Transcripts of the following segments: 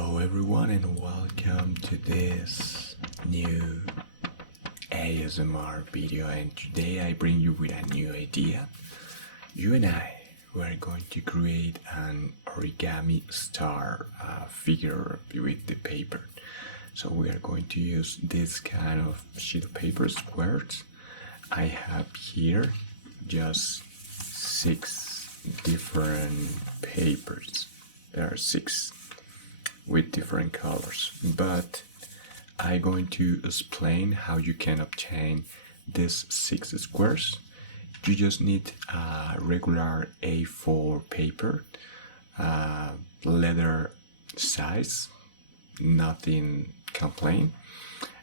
Hello everyone and welcome to this new ASMR video, and today I bring you with a new idea. You and I were going to create an origami star figure with the paper. So we are going to use this kind of sheet of paper, squares. I have here just 6 different papers. There are 6 with different colors, but I'm going to explain how you can obtain these 6 squares. You just need a regular A4 paper, letter size, nothing complain.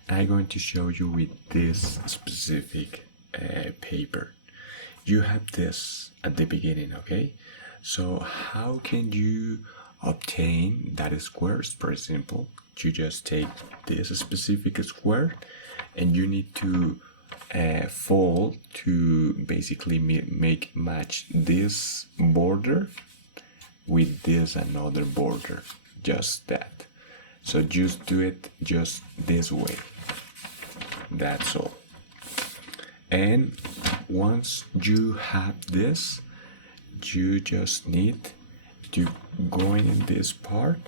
I'm going to show you with this specific paper. You have this at the beginning, okay? So how can you obtain that squares? Very simple. You just take this specific square and you need to fold to basically make match this border with this another border, just that. So just do it just this way, that's all. And once you have this, you just need to go in this part,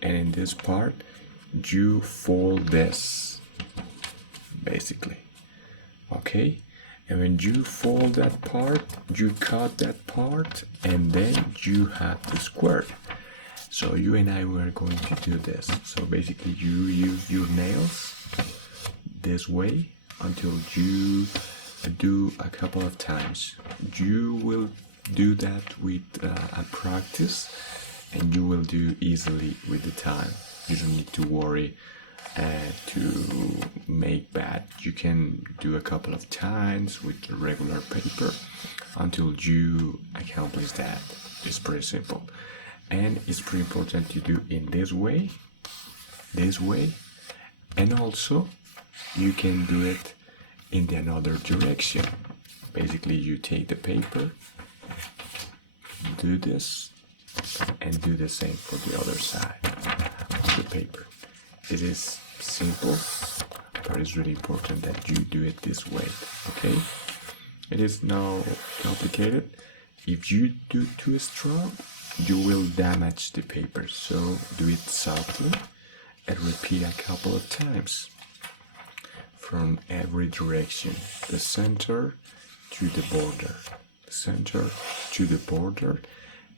and in this part you fold this basically, okay? And when you fold that part, you cut that part, and then you have the square. So you and I were going to do this. So basically you use your nails this way until you do a couple of times. You will do that with a practice, and you will do easily with the time. You don't need to worry to make bad. You can do a couple of times with the regular paper until you accomplish that. It's pretty simple, and it's pretty important to do in this way, and also you can do it in the another direction. Basically you take the paper, do this, and do the same for the other side of the paper. It is simple, but it's really important that you do it this way, okay? It is not complicated. If you do too strong, you will damage the paper, so do it softly and repeat a couple of times from every direction, the center to the border, the center to the border,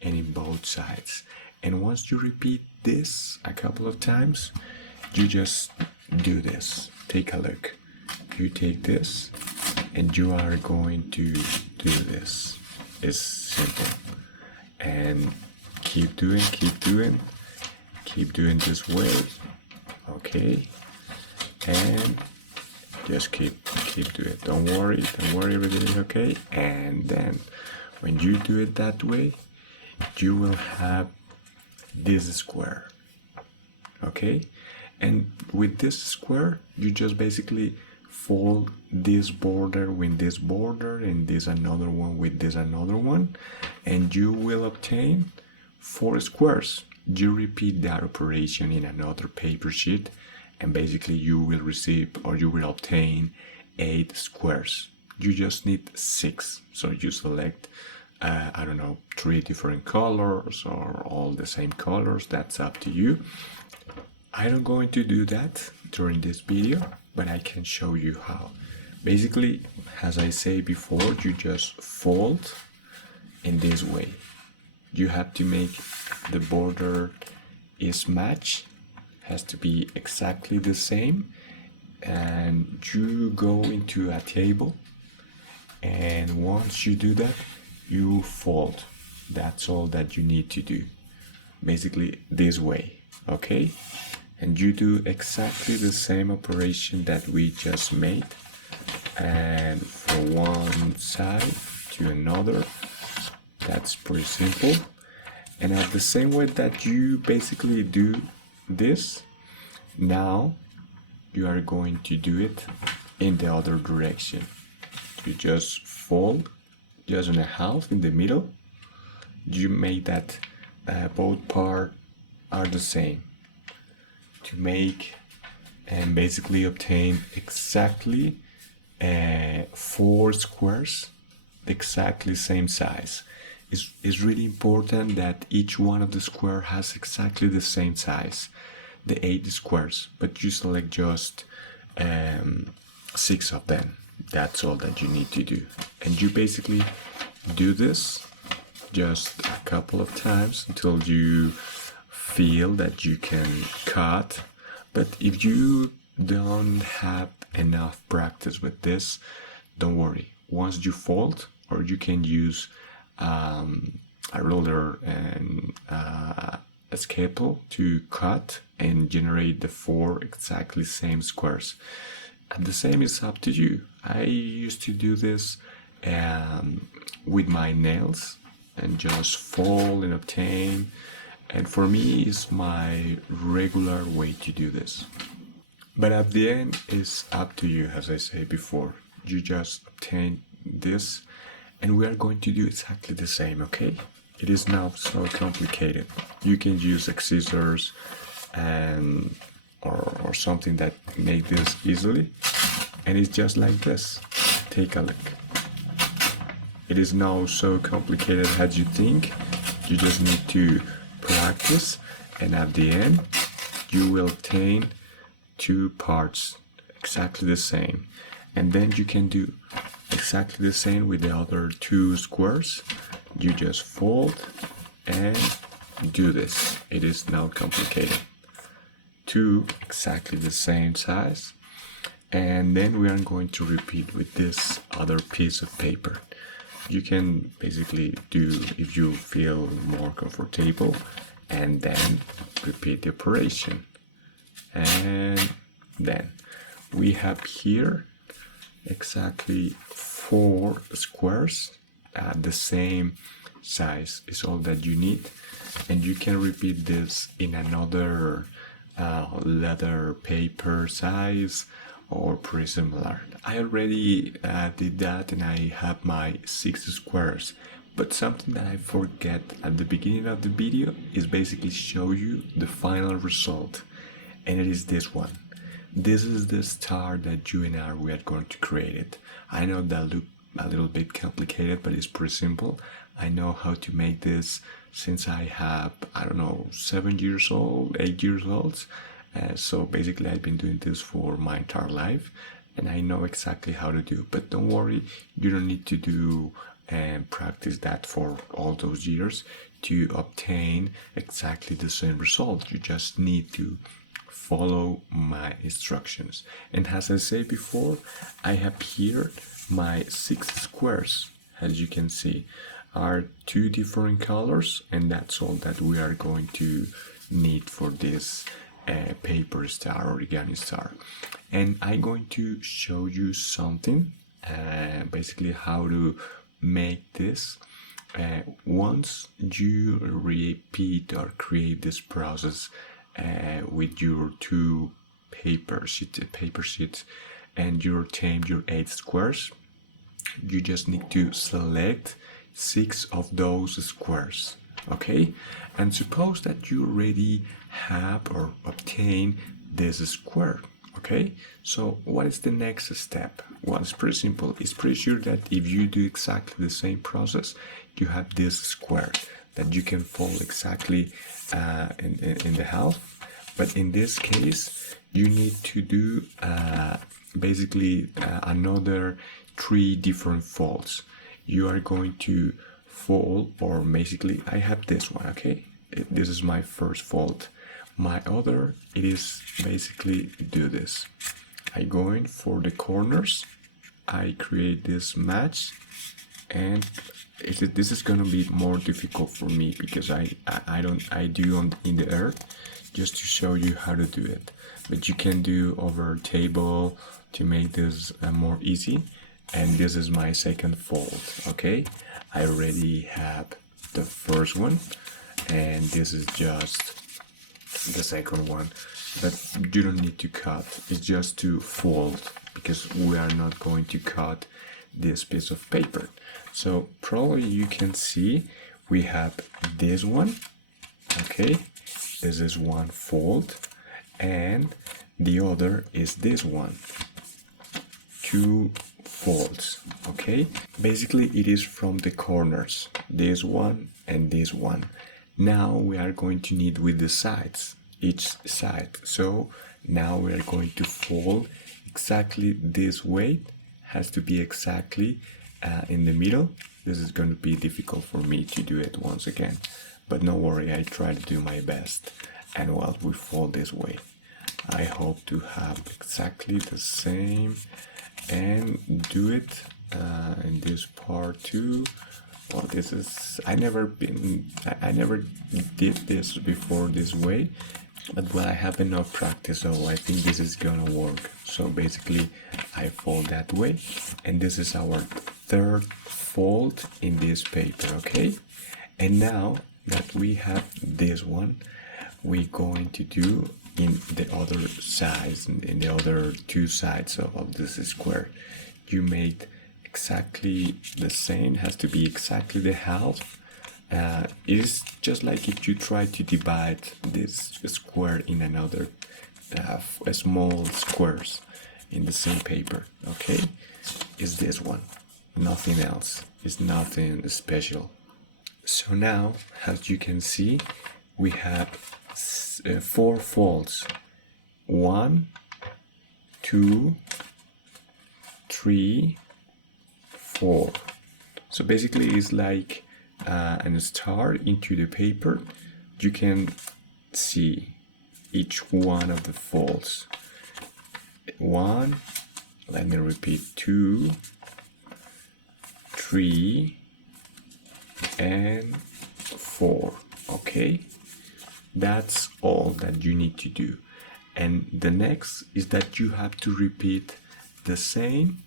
and in both sides. And once you repeat this a couple of times, you just do this. Take a look. You take this and you are going to do this. It's simple. And keep doing this way, okay? And just keep doing it. Don't worry, everything is okay. And then when you do it that way, you will have this square, okay? And with this square, you just basically fold this border with this border, and this another one with this another one, and you will obtain 4 squares. You repeat that operation in another paper sheet, and basically you will receive, or you will obtain 8 squares. You just need 6, so you select I don't know, 3 different colors or all the same colors. That's up to you. I'm going to do that during this video, but I can show you how. Basically, as I say before, you just fold in this way. You have to make the border is match, has to be exactly the same, and you go into a table, and once you do that, you fold. That's all that you need to do. Basically this way, okay? And you do exactly the same operation that we just made, and from one side to another. That's pretty simple. And at the same way that you basically do this, now you are going to do it in the other direction. You just fold just in a half in the middle. You make that both parts are the same. to make and basically obtain exactly 4 squares, exactly same size. It's really important that each one of the square has exactly the same size, the 8 squares, but you select just 6 of them. That's all that you need to do. And you basically do this just a couple of times until you feel that you can cut. But if you don't have enough practice with this, don't worry. Once you fold, or you can use a ruler and a scalpel to cut and generate the 4 exactly same squares. And the same is up to you. I used to do this with my nails and just fold and obtain. And for me, it's my regular way to do this. But at the end, it's up to you, as I said before. You just obtain this, and we are going to do exactly the same, okay? It is not so complicated. You can use scissors and or something that make this easily, and it's just like this. Take a look. It is not so complicated as you think. You just need to practice, and at the end you will obtain 2 parts exactly the same, and then you can do exactly the same with the other 2 squares. You just fold and do this. It is not complicated. 2 exactly the same size, and then we are going to repeat with this other piece of paper. You can basically do if you feel more comfortable, and then repeat the operation. And then we have here exactly 4 squares at the same size is all that you need, and you can repeat this in another leather paper size or pretty similar. I already did that, and I have my 6 squares. But something that I forget at the beginning of the video is basically show you the final result, and it is this one. This is the star that you and we are going to create it. I know that look a little bit complicated, but it's pretty simple. I know how to make this since I have, I don't know, 7 years old, 8 years old. So basically I've been doing this for my entire life, and I know exactly how to do. But don't worry, you don't need to do and practice that for all those years to obtain exactly the same result. You just need to follow my instructions. And as I said before, I have here my 6 squares. As you can see, are 2 different colors, and that's all that we are going to need for this paper star, origami star. And I'm going to show you something, basically how to make this. Once you repeat or create this process with your 2 paper sheets, and you obtain your 8 squares, you just need to select 6 of those squares, okay? And suppose that you already have or obtain this square, okay? So what is the next step? Well, it's pretty simple. It's pretty sure that if you do exactly the same process, you have this square that you can fold exactly in the half. But in this case, you need to do basically another 3 different folds. You are going to fold, or basically I have this one, okay? This is my first fold. My other, it is basically do this. I go in for the corners, I create this match, and this is gonna be more difficult for me because I do in the air, just to show you how to do it. But you can do over table to make this more easy. And this is my second fold, okay? I already have the first one, and this is just the second one. But you don't need to cut, it's just to fold, because we are not going to cut this piece of paper. So probably you can see we have this one, okay? This is one fold, and the other is this one, 2 folds. Okay, basically it is from the corners, this one and this one. Now we are going to need with the sides, each side. So now we are going to fold exactly this way, has to be exactly in the middle. This is going to be difficult for me to do it once again, but no worry, I try to do my best. And while we fold this way, I hope to have exactly the same and do it in this part too. Well, this is, I never did this before this way, but well, I have enough practice, so I think this is gonna work. So basically I fold that way, and this is our third fold in this paper. Okay, and now that we have this one, we're going to do in the other sides, in the other two sides of this square. You made exactly the same, has to be exactly the half. It is just like if you try to divide this square in another small squares in the same paper. Okay, is this one, nothing else, it's nothing special. So now, as you can see, we have 4 folds, 1, 2, 3, 4. So basically it's like a star into the paper. You can see each one of the folds. 1, let me repeat, 2, 3, and 4. Okay, that's all that you need to do. And the next is that you have to repeat the same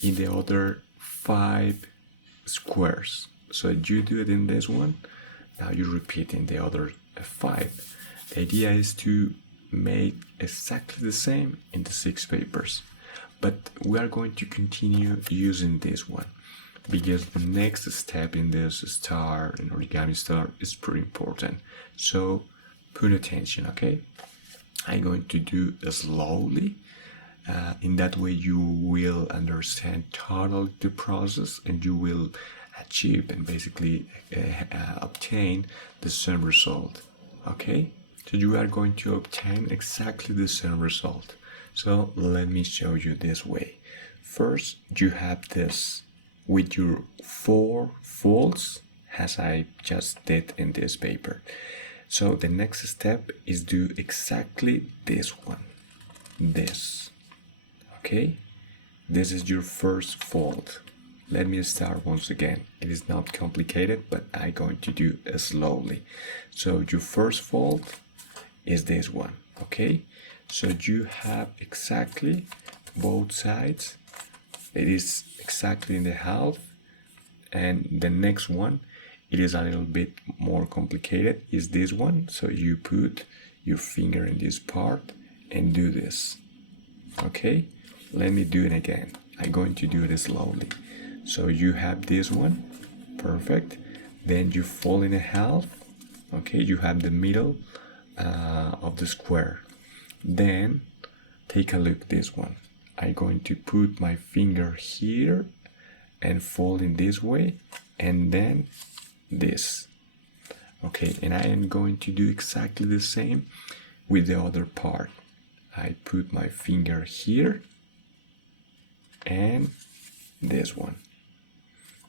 in the other 5 squares. So you do it in this one, now you repeat in the other 5. The idea is to make exactly the same in the 6 papers, but we are going to continue using this one because the next step in this star, in origami star, is pretty important. So put attention, okay? I'm going to do it slowly. In that way you will understand totally the process, and you will achieve and basically obtain the same result. Okay, so you are going to obtain exactly the same result. So let me show you this way. First, you have this with your 4 folds, as I just did in this paper. So the next step is do exactly this one, this. Okay, this is your first fold. Let me start once again. It is not complicated, but I'm going to do it slowly. So your first fold is this one. Okay, so you have exactly both sides. It is exactly in the half, and the next one, it is a little bit more complicated, is this one. So you put your finger in this part and do this. Okay, let me do it again. I'm going to do it slowly. So you have this one, perfect. Then you fold in a half. Okay, you have the middle of the square. Then take a look this one. I'm going to put my finger here and fold in this way, and then this. Okay, and I am going to do exactly the same with the other part. I put my finger here and this one.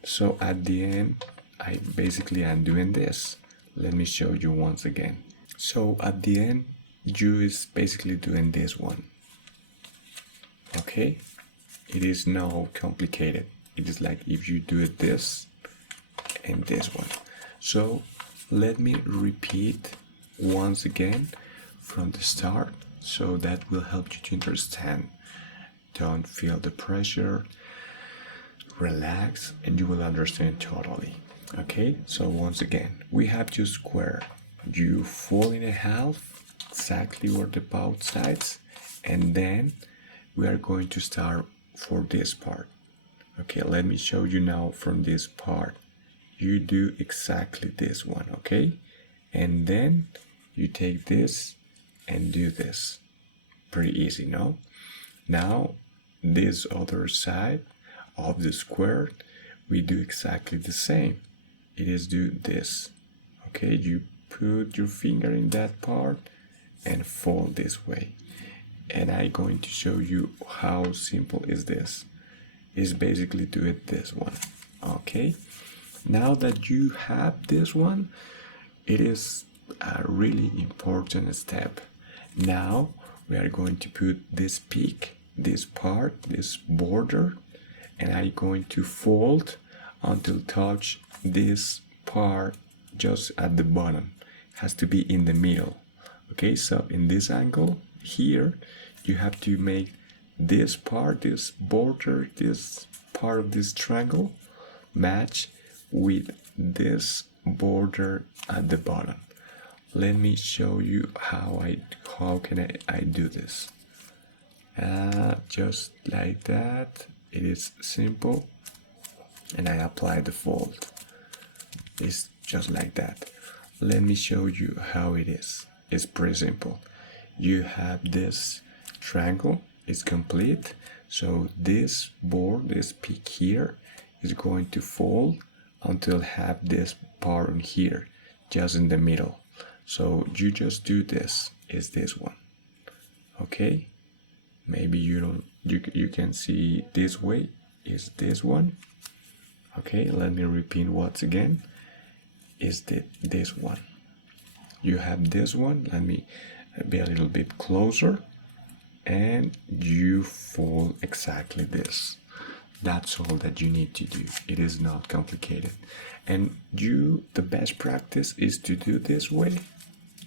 So at the end, I basically am doing this. Let me show you once again. So at the end, you is basically doing this one. Okay, it is not complicated. It is like if you do it this and this one. So let me repeat once again from the start, so that will help you to understand. Don't feel the pressure, relax, and you will understand totally. Okay, so once again, we have your square. You fold in a half, exactly where the both sides, and then we are going to start for this part. Okay, let me show you now from this part. You do exactly this one, okay? And then you take this and do this. Pretty easy, no? Now, this other side of the square, we do exactly the same. It is do this. Okay, you put your finger in that part and fold this way. And I'm going to show you how simple is this. Is basically do it this one. Okay, now that you have this one, it is a really important step. Now we are going to put this peak, this part, this border, and I'm going to fold until touch this part just at the bottom. It has to be in the middle. Okay, so in this angle here, you have to make this part, this border, this part of this triangle match with this border at the bottom. Let me show you how can I do this. Just like that. It is simple, and I apply the fold. It's just like that. Let me show you how it is. It's pretty simple. You have this triangle, it's complete. So this board, this peak here, is going to fold until have this part on here, just in the middle. So you just do this, is this one. Okay? Maybe you can see this way, is this one. Okay, let me repeat once again. Is this one. You have this one, let me be a little bit closer, and you fold exactly this. That's all that you need to do. It is not complicated. And the best practice is to do this way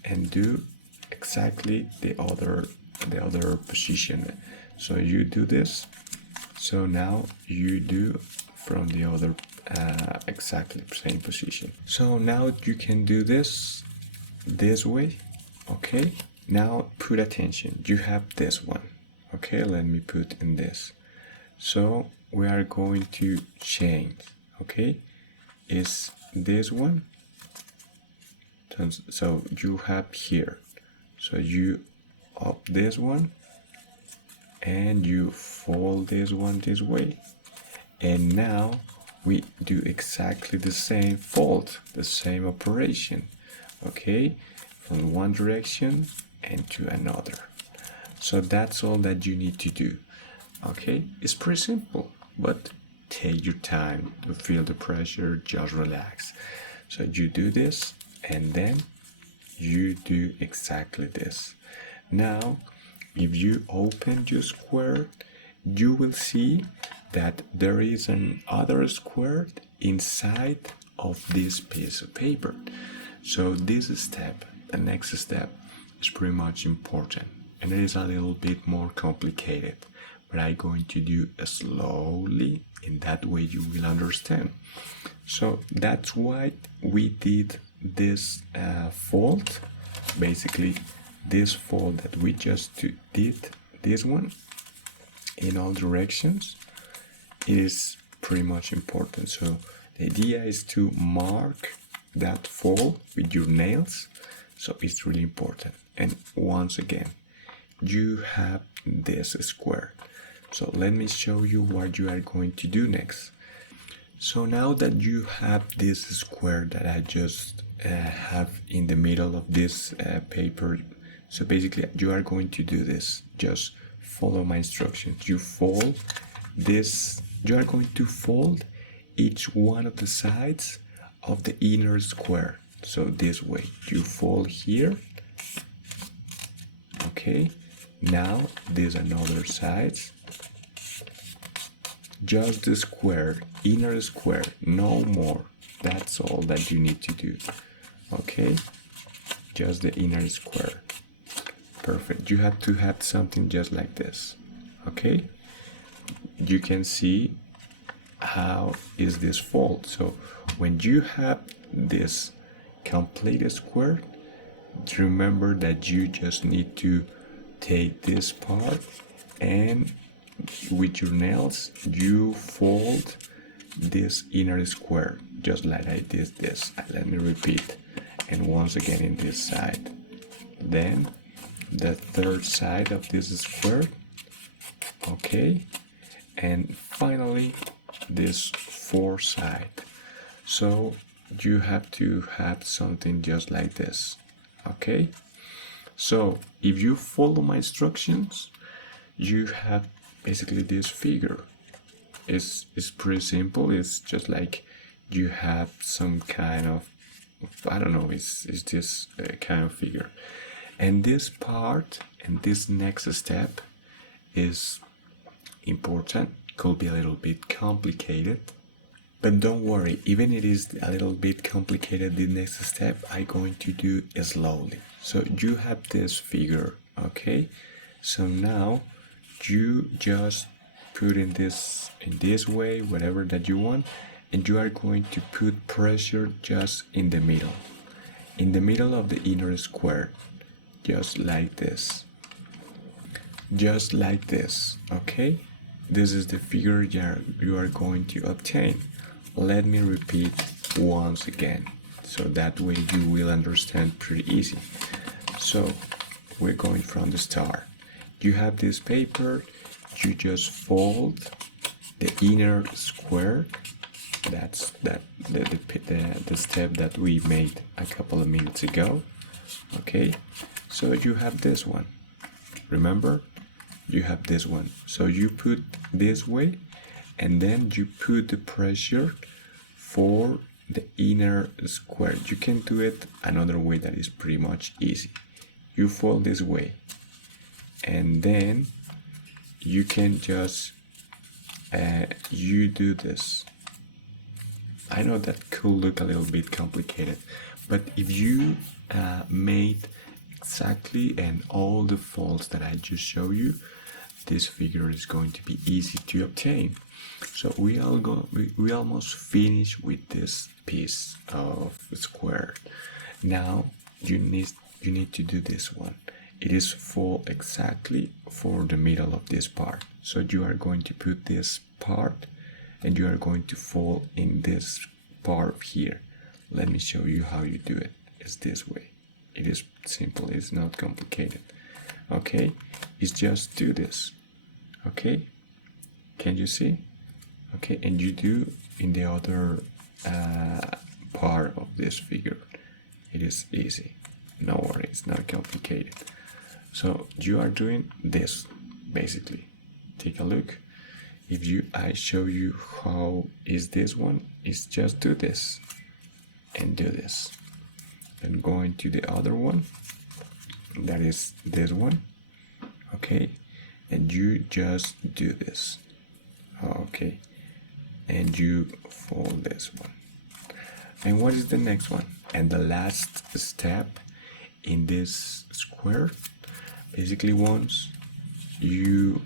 and do exactly the other position. So you do this. So now you do from the other exactly same position. So now you can do this way. Okay, now put attention. You have this one. Okay, let me put in this. So we are going to change. Okay, is this one. So you have here. So you up this one and you fold this one this way. And now we do exactly the same fold, the same operation. Okay, from one direction and to another. So that's all that you need to do. Okay, it's pretty simple, but take your time to feel the pressure, just relax. So you do this and then you do exactly this. Now if you open your square, you will see that there is another square inside of this piece of paper. So this step, the next step, is pretty much important, and it is a little bit more complicated, but I'm going to do it slowly, in that way you will understand. So that's why we did this fold. Basically this fold that we just did, this one in all directions, is pretty much important. So the idea is to mark that fold with your nails, so it's really important. And once again, you have this square. So let me show you what you are going to do next. So now that you have this square that I just have in the middle of this paper, so basically you are going to do this. Just follow my instructions. You fold this, you are going to fold each one of the sides of the inner square. So this way, you fold here. Okay, now there's another side. Just the square, inner square, no more. That's all that you need to do. Okay, just the inner square. Perfect. You have to have something just like this. Okay, you can see how is this fold. So when you have this complete square, remember that you just need to take this part and with your nails you fold this inner square just like I did this. Let me repeat, and once again in this side. Then the third side of this square. Okay, and finally this fourth side. So you have to have something just like this. Okay, so if you follow my instructions, you have basically this figure. It's pretty simple. It's just like you have some kind of, I don't know, it's this kind of figure. And this part and this next step is important. Could be a little bit complicated, but don't worry, even it is a little bit complicated, the next step I'm going to do slowly. So you have this figure, okay? So now you just put in this way, whatever that you want, and you are going to put pressure just in the middle of the inner square, just like this, okay? This is the figure you are going to obtain. Let me repeat once again, so that way you will understand pretty easy. So we're going from the start. You have this paper, you just fold the inner square. That's the step that we made a couple of minutes ago. Okay, so you have this one. Remember, you have this one. So you put this way, and then you put the pressure for the inner square. You can do it another way that is pretty much easy. You fold this way, and then you can just you do this. I know that could look a little bit complicated, but if you made exactly and all the folds that I just showed you, this figure is going to be easy to obtain. So we almost finished with this piece of square. Now you need to do this one. It is full exactly for the middle of this part. So you are going to put this part and you are going to fold in this part here. Let me show you how you do it. It's this way. It is simple, it's not complicated. Okay, it's just do this. Okay, can you see? Okay, and you do in the other part of this figure. It is easy. No worry, it's not complicated. So you are doing this basically. Take a look. If I show you how is this one, it's just do this and do this. And going to the other one, that is this one. Okay, and you just do this. Okay, and you fold this one. And what is the next one? And the last step in this square, basically once you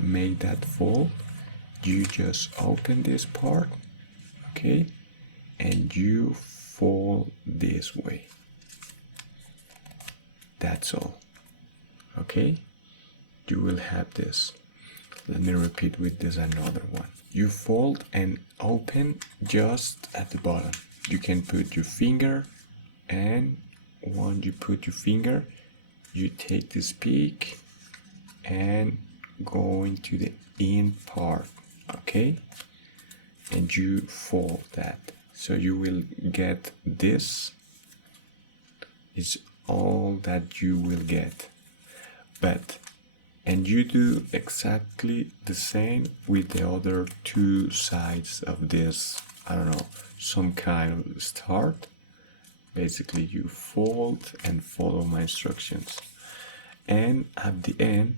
make that fold, you just open this part, okay, and you fold this way. That's all. Okay, you will have this. Let me repeat with this another one. You fold and open just at the bottom. You can put your finger, and when you put your finger, you take this peak and go into the in part, okay, and you fold that. So you will get this. It's all that you will get. And you do exactly the same with the other two sides of this, I don't know, some kind of start. Basically you fold and follow my instructions, and at the end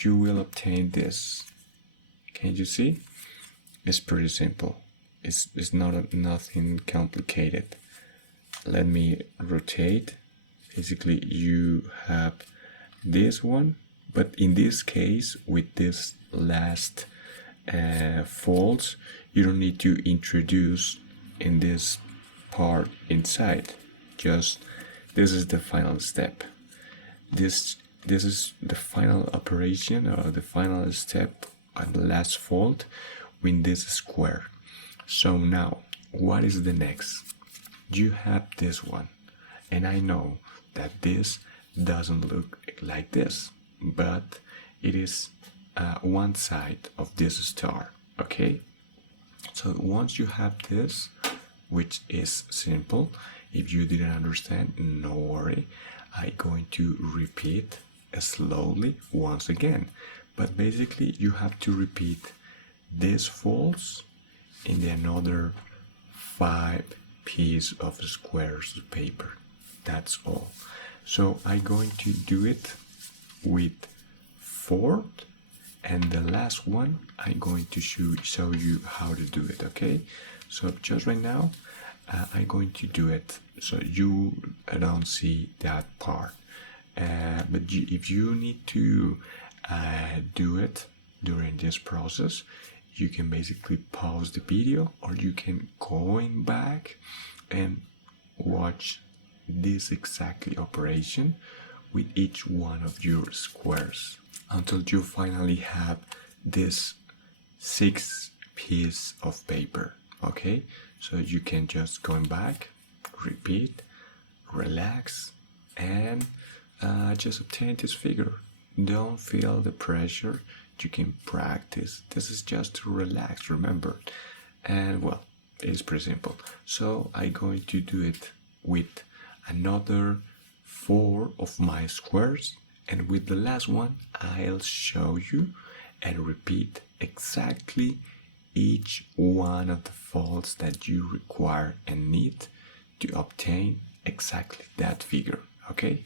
you will obtain this. Can you see? It's pretty simple. It's nothing complicated. Let me rotate. Basically you have this one, but in this case with this last folds, you don't need to introduce in this part inside. Just this is the final step. This is the final operation, or the final step on the last fold with this square. So now what is the next? You have this one, and I know that this doesn't look like this, but it is one side of this star. Okay, so once you have this, which is simple, if you didn't understand, no worry, I'm going to repeat slowly once again. But basically you have to repeat this false in the another 5 pieces of squares of paper. That's all. So I'm going to do it with 4, and the last one I'm going to show you how to do it. Okay, so just right now I'm going to do it so you don't see that part, but if you need to do it during this process, you can basically pause the video, or you can going back and watch this exactly operation with each one of your squares until you finally have this 6 piece of paper. Okay, so you can just go back, repeat, relax, and just obtain this figure. Don't feel the pressure. You can practice. This is just to relax, remember. And well, it's pretty simple. So I'm going to do it with another 4 of my squares, and with the last one I'll show you and repeat exactly each one of the folds that you require and need to obtain exactly that figure. Okay?